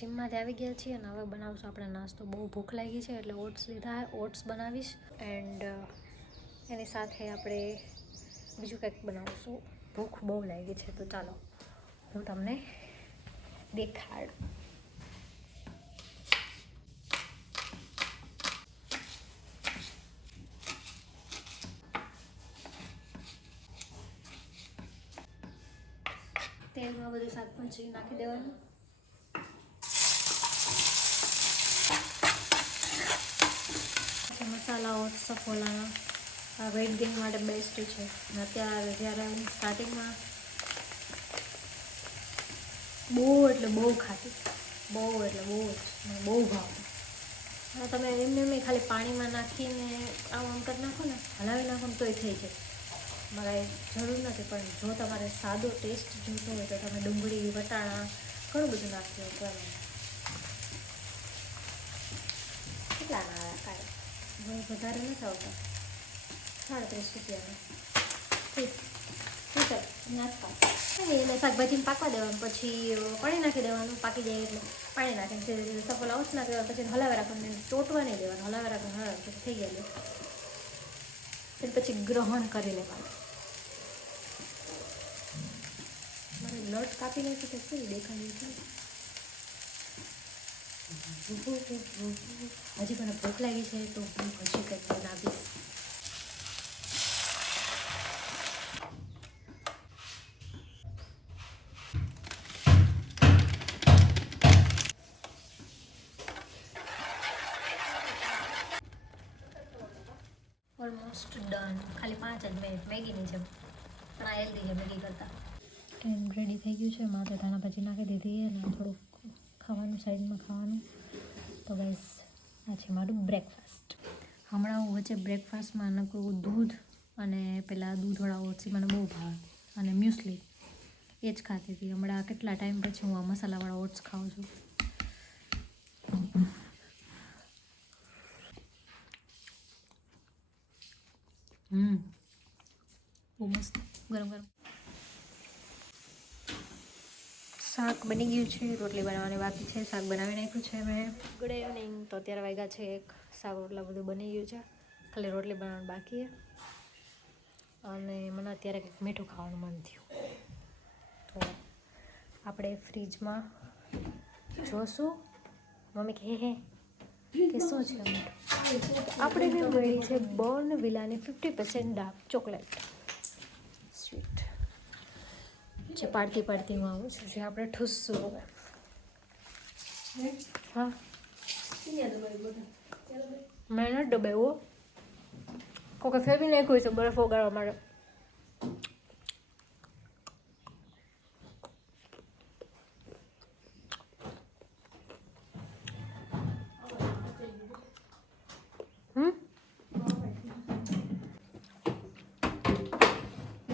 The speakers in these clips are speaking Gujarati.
જીમમાંથી આવી ગયા છીએ અને હવે બનાવશું આપણે નાસ્તો. બહુ ભૂખ લાગી છે એટલે ઓટ્સ લીધા, ઓટ્સ બનાવીશ. એન્ડ એની સાથે આપણે બીજું કંઈક બનાવશું. ભૂખ બહુ લાગી છે તો ચાલો હું તમને દેખાડું. તેલમાં બધું શાકભાજી નાખી દેવાનું. મસાલા ઓટ્સ સફોલાના આ વેઇટ ગેઇન માટે બેસ્ટ છે. અત્યારે જ્યારે હું સ્ટાર્ટિંગમાં બહુ ખાતી, બહુ જ મને બહુ ભાવતું. હવે તમે એમને ખાલી પાણીમાં નાખીને આમ કરી નાખો ને, હલાવી નાખો ને તોય થઈ જાય. મારે જરૂર નથી, પણ જો તમારે સાદો ટેસ્ટ જોઈતો હોય તો તમે ડુંગળી, વટાણા ઘણું બધું નાખી દો. કેટલા ના કાંઈ બહુ વધારે નથી આવતા. 37 રૂપિયાના નાખવા એને શાકભાજીને પાકવા દેવાનું. પછી પાણી નાખી દેવાનું. પાકી જાય એટલે પાણી નાખીને સફોલા ઓછ નાખી દેવાનું. પછી હલાવે રાખવાનું, ચોટવા નહીં દેવાનું. હલાવે રાખવાનું, પછી થઈ જાય. પછી ગ્રહણ કરી લેવાનું. મારે લટ કાપી નાખી તો શું દેખાયું છે. હજી મને ભૂખ લાગી છે તો હું હજી કંઈક બનાવીશ. Almost done. ખાલી 5 જ મિનિટ મેગીની જેમ, પણ આ હેલ્ધી છે મેગી કરતાં. એન્ડ રેડી થઈ ગયું છે. માથે ધાણા ભાજી નાખી દીધી અને થોડુંક ખાવાનું સાઈડમાં ખાવાનું. તો ગાઈસ આ છે મારું બ્રેકફાસ્ટ. હમણાં હું વચ્ચે બ્રેકફાસ્ટમાં નકરું દૂધ અને પેલા દૂધવાળા ઓટ્સ મને બહુ ભાવે અને મ્યુસલી એ જ ખાતી હતી. હમણાં કેટલા ટાઈમ પછી હું આ મસાલાવાળા ઓટ્સ ખાઉં છું. બહુ મસ્ત ગરમ ગરમ. શાક બની ગયું છે, રોટલી બનાવવાની બાકી છે. શાક બનાવી નાખ્યું છે મેં. Good evening. તો અત્યારે વાગ્યા છે 1. શાક રોટલા બધું બની ગયું છે, ખાલી રોટલી બનાવવાનું બાકી છે. અને મને અત્યારે કંઈક મીઠું ખાવાનું મન થયું તો આપણે ફ્રીજમાં જોશું. મમ્મી કહે કે શું છે મીઠું. આપણે બી મળી છે બોર્નવિલાની 50% ડાર્ક ચોકલેટ સ્વીટ, જે પાડતીમાં આવું છે, જે આપણે ઠૂસશું હવે. હા મેં નથી ડબાવ્યો. કોકે ફેરવી નાખ્યું છે બરફ ઓગાળવા માટે.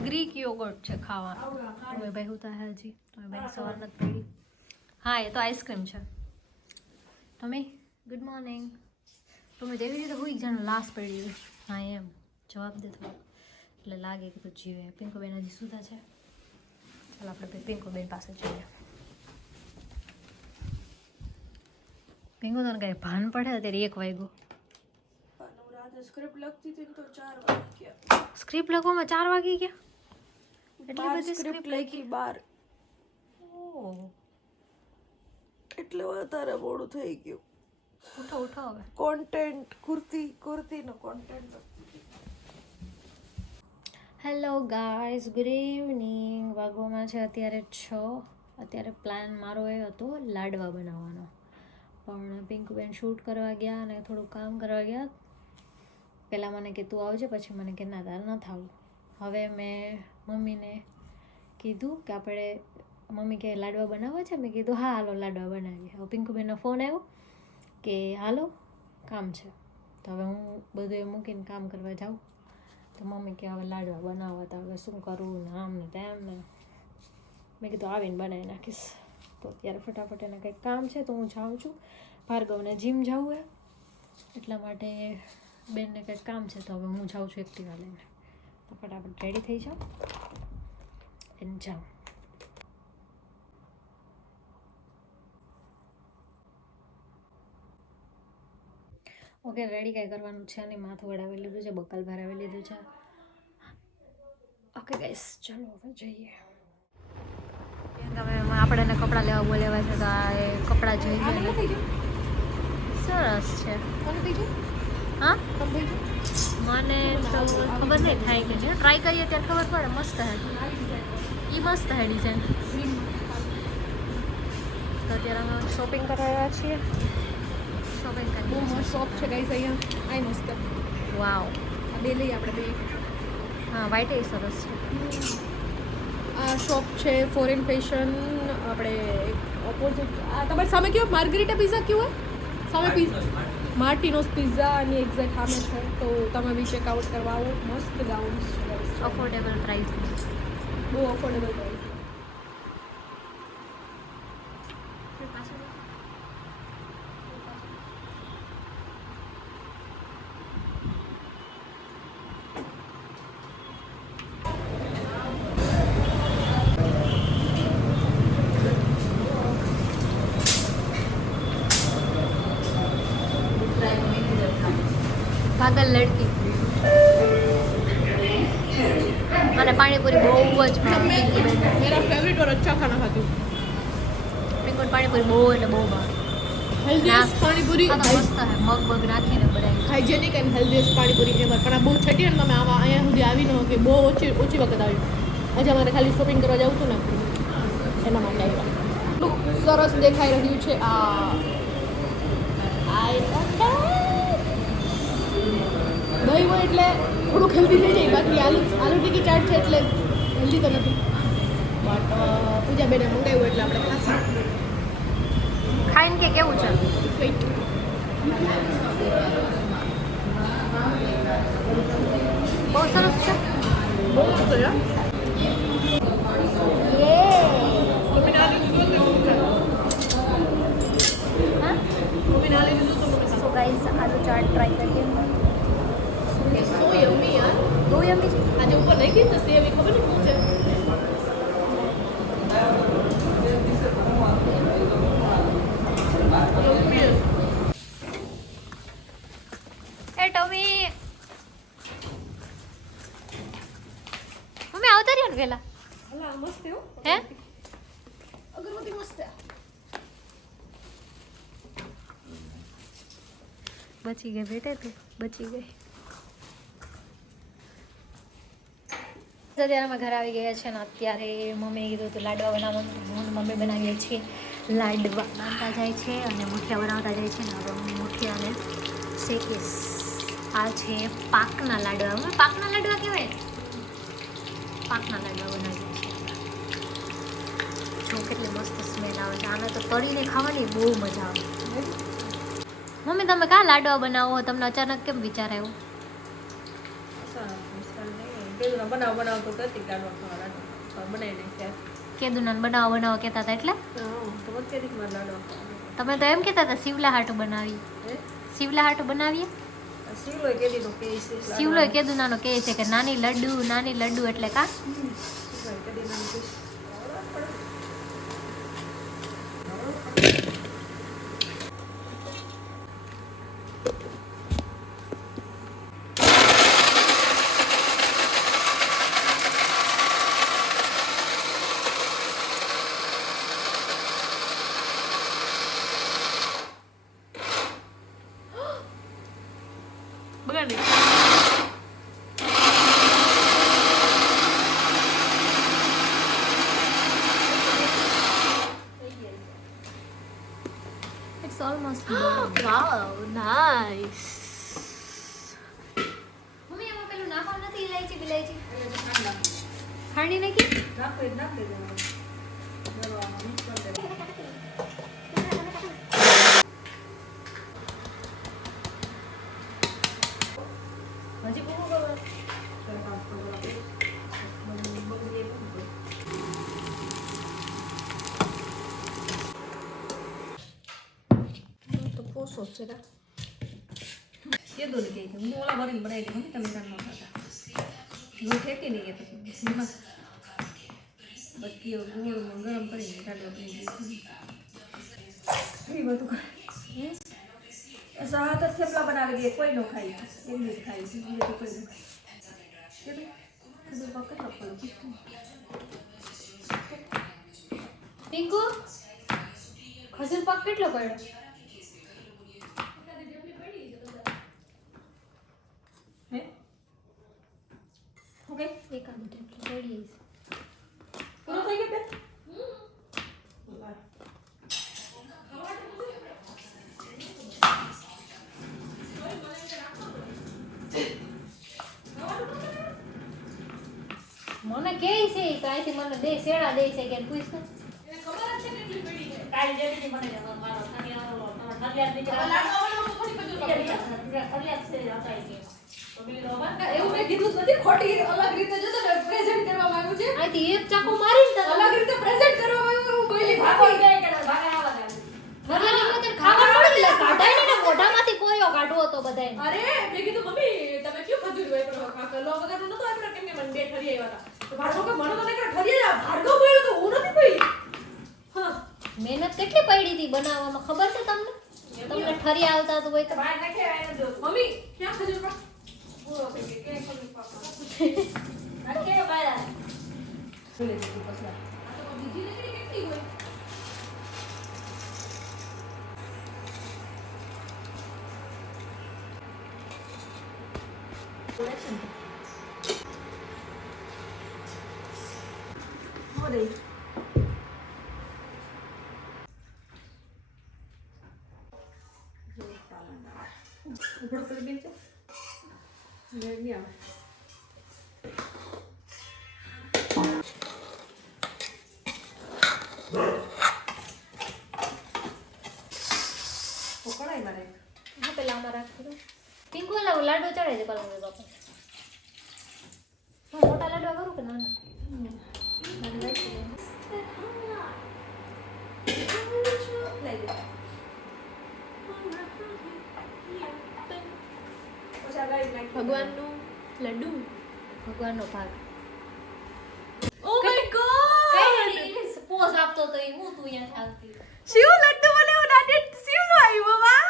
ગ્રીક યોગર્ટ છે ખાવાનું. હવે ભાઈ હું થાય હજી તો ભાઈ સવાર નથી પડી. હા એ તો આઈસ્ક્રીમ છે. તમે ગુડ મોર્નિંગ. તમે જેવી રીતે હોય જાણે લાશ પડી ગઈ. હા એમ જવાબ દે થોડો એટલે લાગે કે તું જીવે. પિંકુબેન હજી સુધા છે. ચાલો આપણે પિંકુબેન પાસે જઈએ. પિંકુ તને કાંઈ ભાન પડે? અત્યારે 1 વાગ્યો. સ્ક્રિપ્ટ લખતી હતી તો 4 વાગી ગયા. સ્ક્રિપ્ટ લખવામાં 4 વાગી ગયા? એટલી બધી સ્ક્રિપ્ટ લખી 12. ઓહ એટલે વધારે મોડું થઈ ગયું. ઉઠો હવે. કોન્ટેન્ટ કુર્તીનો content. Hello guys, good evening. વાગવામાં છે અત્યારે 6. અત્યારે પ્લાન મારો એ હતો લાડવા બનાવવાનો, પણ પિંકુબેન શૂટ કરવા ગયા અને થોડું કામ કરવા ગયા. પહેલાં મને કે તું આવજે, પછી મને કે ના તાર ન થાવું. હવે મેં મમ્મીને કીધું કે આપણે મમ્મી કે લાડવા બનાવવા છે. મેં કીધું હા હાલો લાડવા બનાવીએ. હવે પિંકુબેનનો ફોન આવ્યો કે હાલો કામ છે. તો હવે હું બધું એ મૂકીને કામ કરવા જાઉં. તો મમ્મી કે હવે લાડવા બનાવવા, તો હવે શું કરવું ને આમ ને તેમ ને. મેં કીધું આવીને બનાવી નાખીશ. તો અત્યારે ફટાફટ એને કંઈક કામ છે તો હું જાઉં છું. ભાર્ગવને જીમ જવું છે એટલા માટે બેનને કંઈક કામ છે તો હવે હું જાઉં છું એક્ટિવા લઈને. તો ફટાફટ રેડી થઈ જાઉં અને જાઉં. ઓકે રેડી કાંઈ કરવાનું છે નહીં, માથું વડાવી લીધું છે, બકલ ભરાવી લીધું છે. ઓકે ગાઈસ ચાલો હવે જઈએ. આપણે કપડાં લેવા બોલેવા છે તો આ કપડાં જોઈ લે. સરસ છે. હા મને તો ખબર નહીં થાય કે છે, ટ્રાય કરીએ ત્યારે ખબર પડે. મસ્ત હે, એ મસ્ત હે ડિઝાઇન. તો અત્યારે અમે શોપિંગ કરવા આવ્યા છીએ. શોપિંગ કરી બહુ મસ્ત શોપ છે ગાઈસ અહીંયા. આઈ મસ્ત. વાવ. આ બે લઈએ આપણે બે. હા વ્હાઈટ એ સરસ છે. આ શોપ છે ફોરેન ફેશન. આપણે ઓપોઝિટ આ તમારી સામે કેવું માર્ગરીટા પિઝા કેવું હોય સામે પિઝા માર્ટિનોસ પિઝા અને એક્ઝેક્ટ સામે છે. તો તમે બી ચેકઆઉટ કરવા આવો. મસ્ત ગાઉન્સ છે. Affordable price. બહુ અફોર્ડેબલ પ્રાઇસ. પાગલ લડકી. મને પાણીપુરી બહુ જ ભાવે. मेरा फेवरेट और अच्छा खाना खाती हूँ. પિંકોન પાણીપુરી બહુ એટલે બહુ ભાવે. हेल्दीएस्ट पाणीपुरी આ તો મસ્ત હે, મગ બગ નાખીને બનાવી. હાઇજેનિક એન્ડ હેલ્ધીએસ્ટ પાણીપુરી એમાં પણ આ બહુ છટી અને તમે આમાં અહીંયા સુધી આવી ન કે બહુ ઓછી વખત આવી. આજે અમારે ખાલી શોપિંગ કરવા જવું હતું ને એના માટે આવ્યા. એટલું સરસ દેખાઈ રહ્યું છે આ. દહીં હોય એટલે થોડુંક હેલ્ધી થઈ જાય. બાકી આલુ ટીકી ચાટ છે એટલે હેલ્ધી તો નથી. બટ પૂજાબેને મંગાવ્યું એટલે આપણે ખાસા ખાઈને કે કેવું છે? વેઇટ. બહુ સરસ છે. બહુ મસ્ત છે. સો ગાઈસ આલુ ચાટ ટ્રાય કરીએ. સો યમ્મી યાર. બહુ યમ્મી છે. આજે ઉપર લઈ ગઈ તો સેવ ખબર નહીં શું છે. એ ટોમી મમ્મી આવતા રહ્યા ને પેલા. અલા મસ્ત છે હો. હે અગરબત્તી મસ્ત છે. બચી ગઈ બેટે, તું બચી ગઈ. અત્યારે અમે ઘરે આવી ગયા છે ને અત્યારે મમ્મીએ કીધું હતું લાડવા બનાવવાનું. હું મમ્મી બનાવીએ છીએ લાડવા. બનાવતા જાય છે અને મુઠિયા બનાવતા જાય છે ને હવે હું મુઠિયાને શેકીશ. આ છે પાકના લાડવા. હવે પાકના લાડવા કહેવાય. પાકના લાડવા બનાવીએ છીએ. જો કેટલી મસ્ત સ્મેલ આવે છે. આને તો તળીને ખાવાની બહુ મજા આવે. મમ્મી તમે કાં લાડવા બનાવો? તમને અચાનક કેમ વિચાર આવ્યો? કેદુનાન બનાવો કહેતા હતા એટલે તમે તો એમ કહેતા હતા શિવલા હાટું બનાવી. શિવલા હાટું બનાવીએ. શિવલો કેદુનાનો કહે છે કે નાની લડ્ડુ એટલે કા. It's almost done. Wow, nice. Mummy એમાં પેલું નાખવાનું નથી ઇલાયચી બિલાયચી. ખાંડી નાખી. હજી પૂરું કરવા. તો પોસો છે કા. કેદો ને કે હું ઓલા ભરીને બનાવી દઉં તમે કાન ન ખાતા હું ફેંકી નહીં ગયા પછી બત્તીઓ ગોળમાં ગરમ કરીને કાઢવા પડી ગઈ એ બધું સાત જ થેપલા બનાવી દે, કોઈ નો ખાય, એક દિવસ ખાય છે, બીજે કોઈ નો ખાય. કેટલું? ખજૂર પાક કેટલો પડ્યો? પિંકુ ખજૂર પાક કેટલો પડ્યો? હે? ઓકે, એકાદ ઢેફલી પડી હશે. પૂરો થઈ ગયો બેન? મને કે છે કે અહીંથી મને બે શેડા દે છે કે પૂછ તો. કાઈ જેવી મને મારો થાક્યાનો થાક્યા દીકરા એવું મેં કીધું જ નથી, ખોટી અલગ રીતે જતો ને પ્રેઝન્ટ કરવા માંગુ છે, અહીંથી એક ચાકુ મારી જ અલગ રીતે પ્રેઝન્ટ કરવા માંગુ હું બોલી ભાગી ગઈ કે ભાગા આવા મરવાની વખતે ખાવા પડી લે કાઢાય ને મોઢામાંથી કોયો કાઢવો તો બધાય. અરે મેં કીધું મમ્મી તમે ક્યું ખજૂર હોય પણ કાકા લો વગર નતો આપણે કેમ કે મને બે ઠરી આવ્યા હતા તો ભાડો કે મને તો નકર ઠરી આવ્યા ભાડો બોલ્યો તો હું નથી પડી. હા મહેનત કેટલી પડી હતી બનાવવામાં ખબર છે તમને? તમને ઠરી આવતા તો હોય તો બહાર નાખે આને જો મમ્મી ક્યાં ખજૂર પાક પૂરો થઈ ગયો કે ખજૂર પાક નાખે બહાર બોલે છે પછી આ તો બીજી લકડી કેટલી હોય મોરે ઉપર કરી દે છે મેં નહીં આવે પકડાય મારે હા પેલા આમાં રાખી દો. પિંકુ ઓલા લાડુ ચડે છે પલંગ પર. હું મોટા લાડવા કરું કે નાના? નાના રાખી દે. લઈ લે ઓછા ગાઈ નાખી ભગવાનનું લડ્ડુ ભગવાનનો ભાગ. ઓ માય ગોડ પોઝ આપતો તો એ હું તું અહીંયા થાકતી. શિવ લડ્ડુ મને ઉડાડે શિવ નો આવ્યો વાહ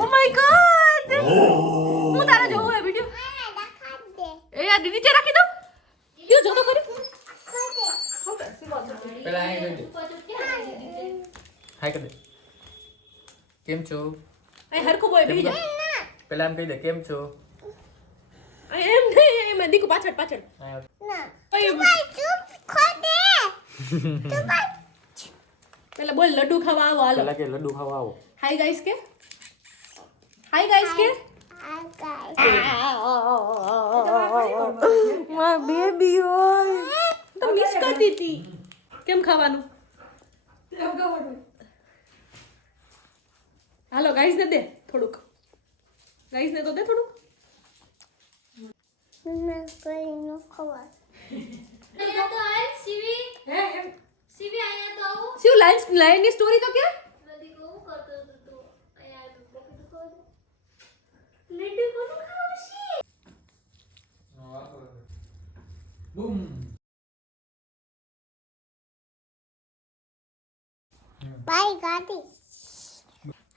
ઓ માય ગોડ હું તારા જોઉં એ વિડિયો એ આ નીચે રાખી દો લ્યો જો તો કરી પેલા અહીં કરી દે. હાય કરી દે. કેમ છો? અહીં હરખું બોય બેહી જા પેલા એમ કહી દે કેમ છો? અહીં એમ નહીં એમ દીકુ પાછળ પાછળ હા. પેલા બોલ લડ્ડુ ખાવા આવો હાલો પેલા કે લડ્ડુ ખાવા આવો. હાય ગાઈસ કે હાય ગાઈસ કે માય બેબી હોય તો મિસ કરતી હતી કેમ ખાવાનું હાલો ગાઈસ ને દે થોડુંક ગાઈસ ને તો દે થોડુંક શિવ લાઈન ની સ્ટોરી તો કે બૂમ. ભાઈ ગાડી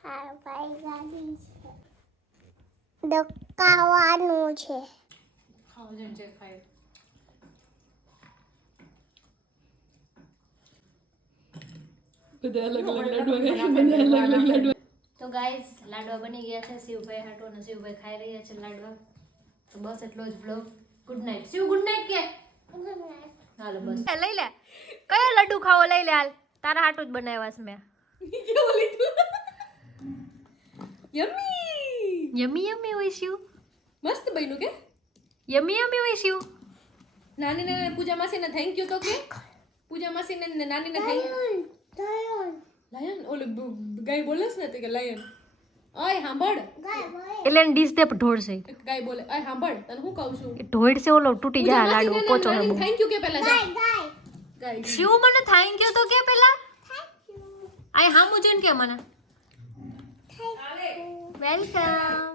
હા ભાઈ ગાડી છે દકાવાનું છે ખાવ જેમ જે ખાય બધા અલગ અલગ લાડવા ખાય બધા અલગ અલગ લાડવા તો ગાઈઝ લાડવા બની ગયા છે. શિવભાઈ હાટો અને શિવભાઈ ખાઈ રહ્યા છે લાડવા. તો બસ એટલો જ blog. Good night. Shiv good night કે હાલો બસ લઈ લે. કયો લડ્ડુ ખાવો લઈ લે હાલ. તારા હાટું જ બનાવ્યા છે મેં. કેવું લીધું યમ્મી યમી યમી હોય શિવ. મસ્ત બન્યું કે યમી યમી હોય શિવ. નાની ને પૂજા માસી ને થેન્ક યુ તો કે પૂજા માસી ને નાની ને થેન્ક લાયન ઓલે ગાય બોલે છે ને તો કે લાયન ઓય સાંભળ એટલે એને ડીશ દે ઢોળશે. ગાય બોલે ઓય સાંભળ તને હું કહું છું એ ઢોળશે ઓલો તૂટી જાય લાડવો પોચો હે બહુ. થેન્ક યુ કે પહેલા જા ગાય શિવ મને થેન્ક યુ તો કે પેલા. આય હામું જન કે મને. વેલકમ.